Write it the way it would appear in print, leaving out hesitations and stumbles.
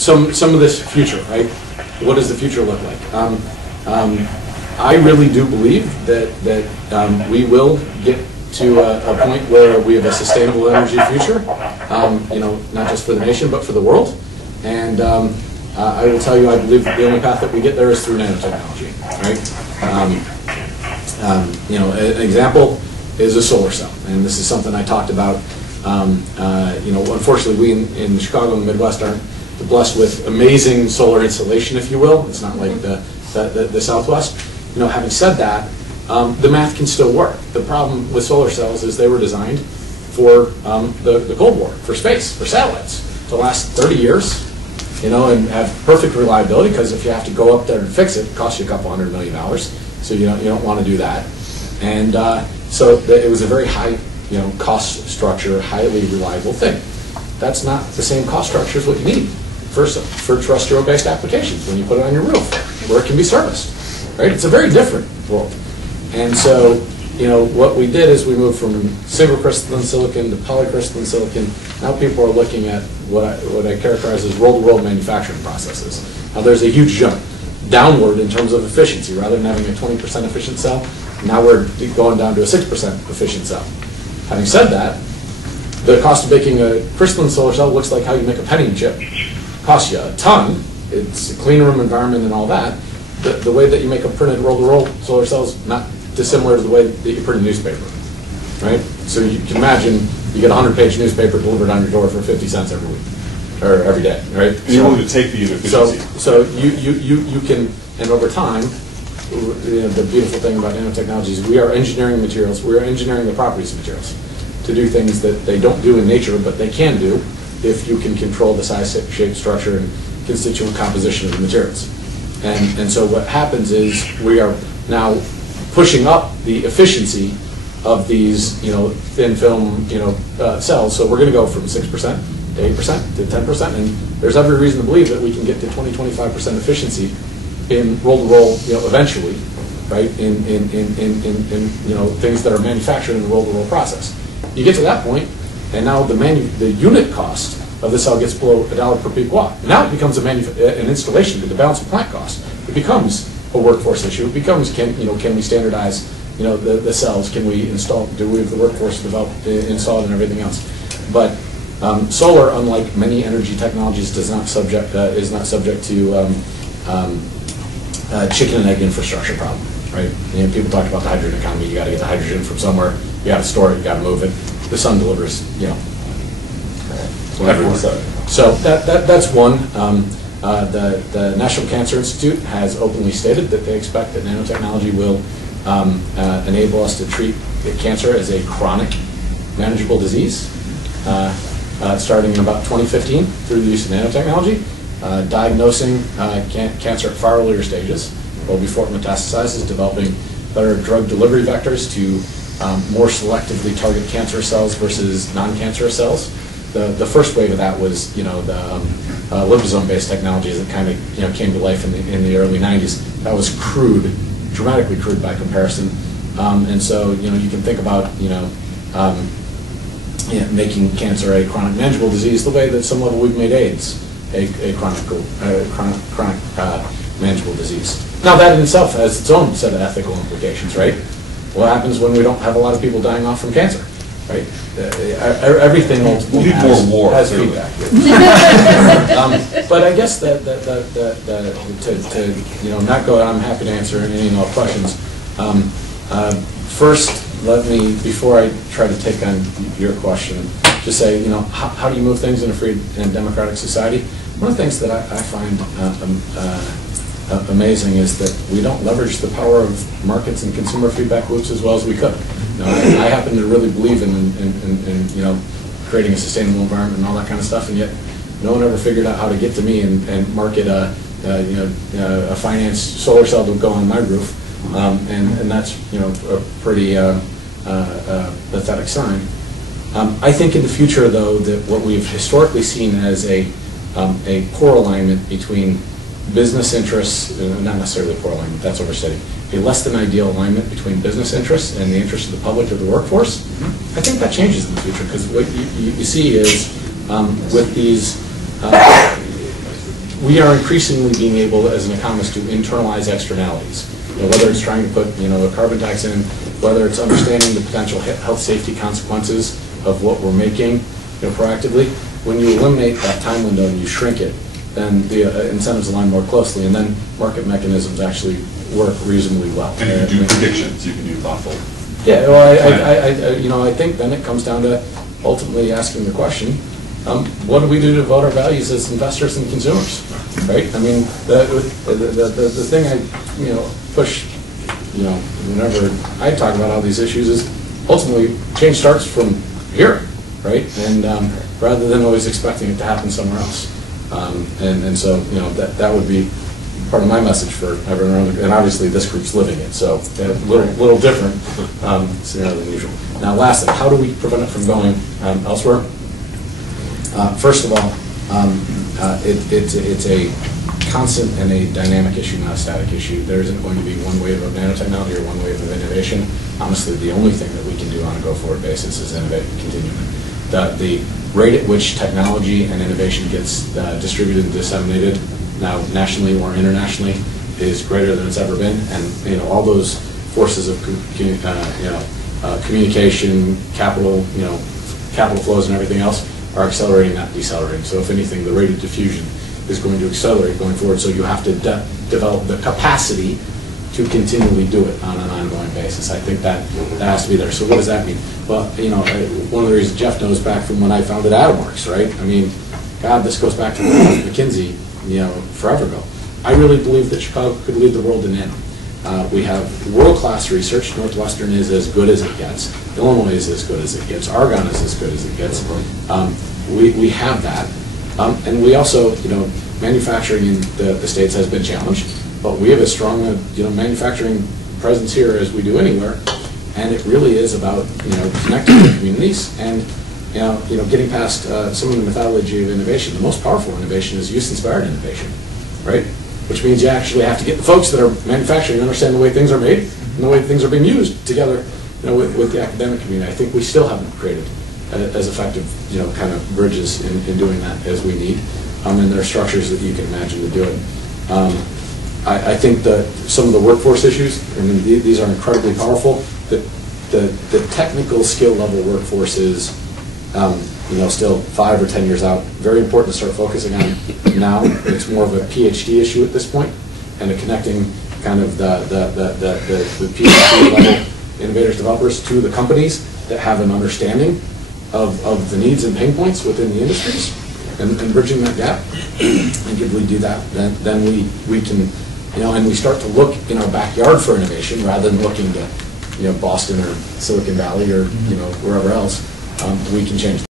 some of this future, right? What does the future look like? I really do believe that we will get to a point where we have a sustainable energy future, not just for the nation, but for the world. And I will tell you, I believe the only path that we get there is through nanotechnology, right? An example is a solar cell, and this is something I talked about. Unfortunately, we in Chicago and the Midwest aren't blessed with amazing solar insulation, if you will. It's not like the Southwest. Having said that, the math can still work. The problem with solar cells is they were designed for the Cold War, for space, for satellites, to last 30 years, and have perfect reliability, because if you have to go up there and fix it, it costs you a couple $100 million. So you don't want to do that. And so it was a very high cost structure, highly reliable thing. That's not the same cost structure as what you need for terrestrial-based applications when you put it on your roof, where it can be serviced. Right? It's a very different world. And so, what we did is we moved from single crystalline silicon to polycrystalline silicon. Now people are looking at what I characterize as roll-to-roll manufacturing processes. Now there's a huge jump downward in terms of efficiency. Rather than having a 20% efficient cell, now we're going down to a 6% efficient cell. Having said that, the cost of making a crystalline solar cell looks like how you make a penny chip. Costs you a ton. It's a clean room environment and all that. The way that you make a printed roll-to-roll solar cell is not dissimilar to the way that you print a newspaper, right? So you can imagine you get a 100-page newspaper delivered on your door for 50 cents every week, or every day, right? And you're willing to take the inefficiency. So you can, and over time, the beautiful thing about nanotechnology is we are engineering materials, we are engineering the properties of materials to do things that they don't do in nature, but they can do if you can control the size, shape, structure, and constituent composition of the materials. And so what happens is we are now pushing up the efficiency of these, thin film, cells. So we're going to go from 6% to 8% to 10%, and there's every reason to believe that we can get to 20-25% efficiency in roll-to-roll, eventually, right? In things that are manufactured in the roll-to-roll process. You get to that point, and now the unit cost of the cell gets below $1 per peak watt. Now it becomes an installation to the balance of plant cost. It becomes a workforce issue. It becomes can we standardize the cells? Can we install? Do we have the workforce developed, installed, and everything else? But solar, unlike many energy technologies, is not subject to chicken and egg infrastructure problem. Right? People talked about the hydrogen economy. You got to get the hydrogen from somewhere. You got to store it. You got to move it. The sun delivers. Everywhere. So that's one. The National Cancer Institute has openly stated that they expect that nanotechnology will enable us to treat cancer as a chronic, manageable disease, starting in about 2015 through the use of nanotechnology, diagnosing cancer at far earlier stages, well before it metastasizes, developing better drug delivery vectors to more selectively target cancer cells versus non-cancerous cells. The first wave of that was, the liposome-based technologies that kind of, came to life in the early 90s. That was crude, dramatically crude by comparison. And so, you can think about, making cancer a chronic manageable disease the way that at some level we've made AIDS a chronic manageable disease. Now that in itself has its own set of ethical implications, right? What happens when we don't have a lot of people dying off from cancer? Right? Everything ultimately has feedback. But I guess to not go, I'm happy to answer any and all questions. First, let me, before I try to take on your question, just say, how do you move things in a free and democratic society? One of the things that I find amazing is that we don't leverage the power of markets and consumer feedback loops as well as we could. I happen to really believe in creating a sustainable environment and all that kind of stuff, and yet no one ever figured out how to get to me and market a finance solar cell to go on my roof, and that's a pretty pathetic sign. I think in the future, though, that what we've historically seen as a poor alignment between business interests, not necessarily poor alignment, that's overstating, a less than ideal alignment between business interests and the interests of the public or the workforce, I think that changes in the future, because what you see is with these we are increasingly being able, as an economist, to internalize externalities. Whether it's trying to put a carbon tax in, whether it's understanding the potential health safety consequences of what we're making proactively. When you eliminate that time window and you shrink it, then the incentives align more closely, and then market mechanisms actually work reasonably well. And you can do predictions, you can do thoughtful. Yeah, well, I think then it comes down to ultimately asking the question, what do we do to vote our values as investors and consumers, right? I mean, the thing I push, whenever I talk about all these issues is ultimately change starts from here, right? And rather than always expecting it to happen somewhere else. And so, that would be part of my message for everyone around and obviously this group's living it, so a little different scenario than usual. Now, lastly, how do we prevent it from going elsewhere? First of all, it's a constant and a dynamic issue, not a static issue. There isn't going to be one wave of nanotechnology or one wave of innovation. Honestly, the only thing that we can do on a go-forward basis is innovate continually. The rate at which technology and innovation gets distributed and disseminated, now nationally or internationally, is greater than it's ever been, and all those forces of communication, capital flows, and everything else are accelerating, not decelerating. So, if anything, the rate of diffusion is going to accelerate going forward. So, you have to develop the capacity to continually do it on an ongoing basis. I think that has to be there. So, what does that mean? Well, one of the reasons Jeff knows back from when I founded AtomWorks, right? I mean, God, this goes back to McKinsey, forever ago. I really believe that Chicago could lead the world in nano. We have world-class research. Northwestern is as good as it gets. Illinois is as good as it gets. Argonne is as good as it gets. We have that. And we also, manufacturing in the States has been challenged, but we have a strong, manufacturing presence here as we do anywhere. And it really is about, connecting with communities and, getting past some of the methodology of innovation. The most powerful innovation is use-inspired innovation, right? Which means you actually have to get the folks that are manufacturing to understand the way things are made and the way things are being used together, with the academic community. I think we still haven't created as effective, kind of bridges in doing that as we need. And there are structures that you can imagine to do it. I think that some of the workforce issues, these are incredibly powerful. The technical skill level workforce is, still 5 or 10 years out. Very important to start focusing on now. It's more of a PhD issue at this point, and connecting kind of the PhD level innovators, developers to the companies that have an understanding of the needs and pain points within the industries, and bridging that gap. And if we do that, then we can, and we start to look in our backyard for innovation rather than looking to, Boston or Silicon Valley or, wherever else. We can change